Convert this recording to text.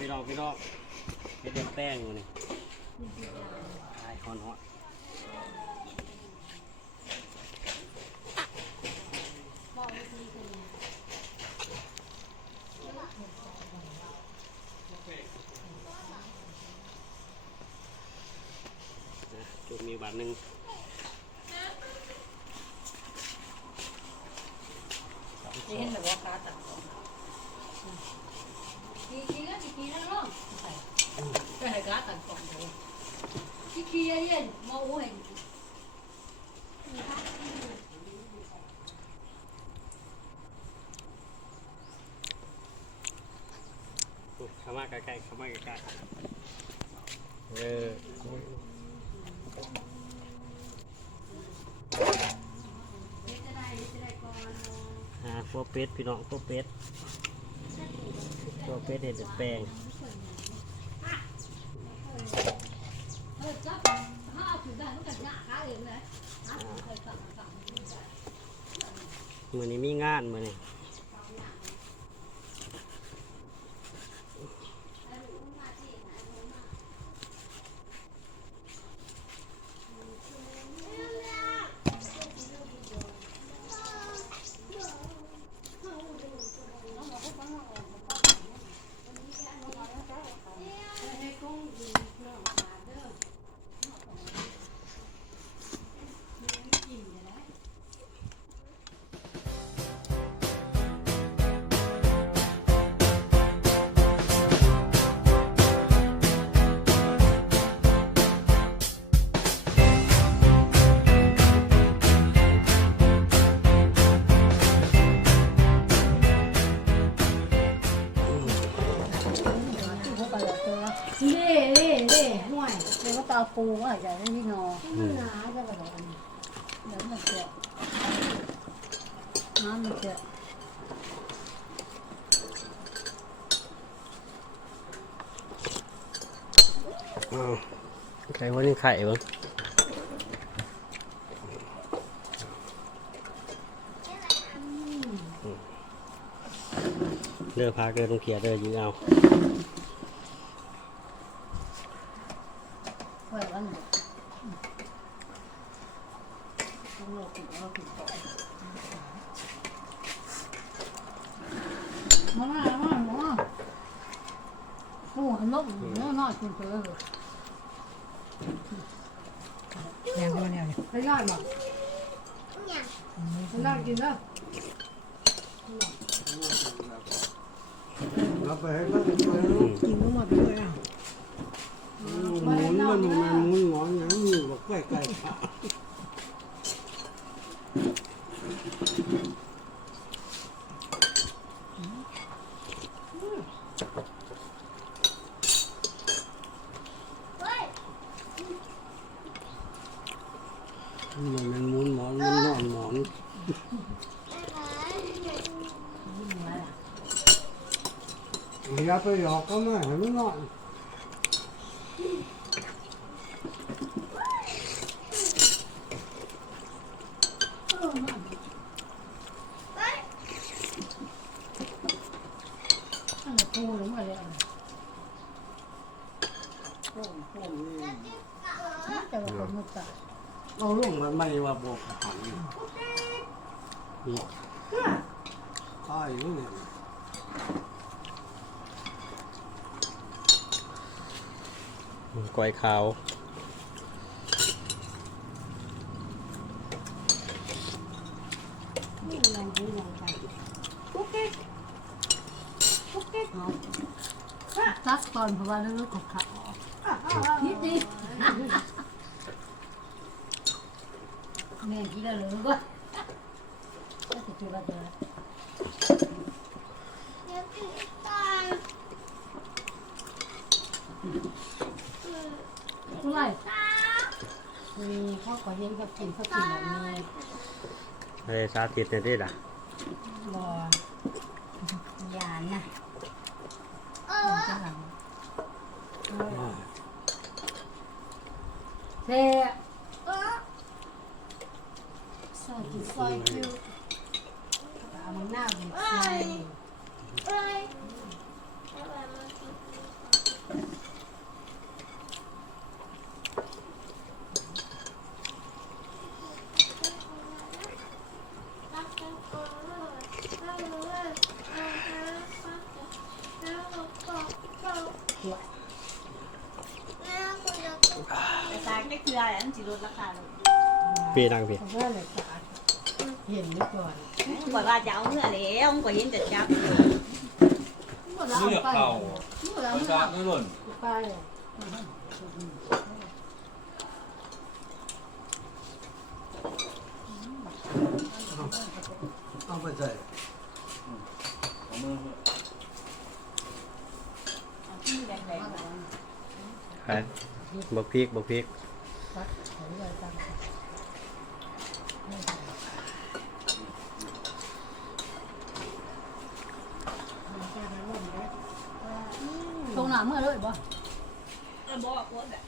พี่น้องเป็นเดือดแป้งอยู่นี่ไอ้ฮอนฮอตจุดมีบาทหนึ่งนี่เห็นแบบว่าค้าตัดทีแล้วเนาะก็ให้ค้าตัดของเลยทีเย็นมาโอ้ยเข้ามาใกล้พวกเป็ดพี่น้องพวกเป็ดเห็ดแป้งมือนี้มีงานมือนี้ห่วยเดี๋ยวก็ตาปูว่าจะได้ที่นอนหนาจะแบบนี้เดี๋ยวมันเจ็บน้ำมันเจ็บ ไข่วันนี้ไข่บ้างเดินพาเดินลงเขียเดินยื้อเอามาโอ้ขนมน้อยกินเถอะยังไงเนี่ยไม่ง่ายมั้งไม่ง่ายกินนะเราไปให้เขากินก็หมดเลยอ่ะหมุนมันหมุนหงอนอย่างนี้บอกใกล้ๆขามันหมุนหมอนมันนอนหมอนอย่าไปหยอกก็ไม่ให้มันนอนปูหรืออะไรแต่ว่าคนมันตายเอาลงมันไม่ว่าบอกหันตายอยู่เนี่ยกล้วยขาวซักตอนเพราะว่าเรื่องของเขานิดนิดแม่กินแล้วหรือเปล่าก็จะจุดละเดือนอะไรมีข้าวขอเย็นกับกินข้าวกินแบบนี้เฮ้ยสาธิตเนี่ยดิล่ะบอยานะเซ่ซอยกินซอยคิวเอามันหน้าเป็นซอย ตัว แต่ตายไม่คืออะไรอันสิลดราคาลง ปีดังปี ผมว่าเลยสะอาดเห็นไว้ก่อน บอกว่าจะเอาเมื่อแล้วก็เห็นแต่จับ เมื่อเก่าเมื่อ ประชาไม่หล่น ไป เอาไปใส่ เอามือ ที่แดง ไปบักพริกบักพริก ตรงหน้าเมื่อเลยบ่ ๆบอกว่าแบบ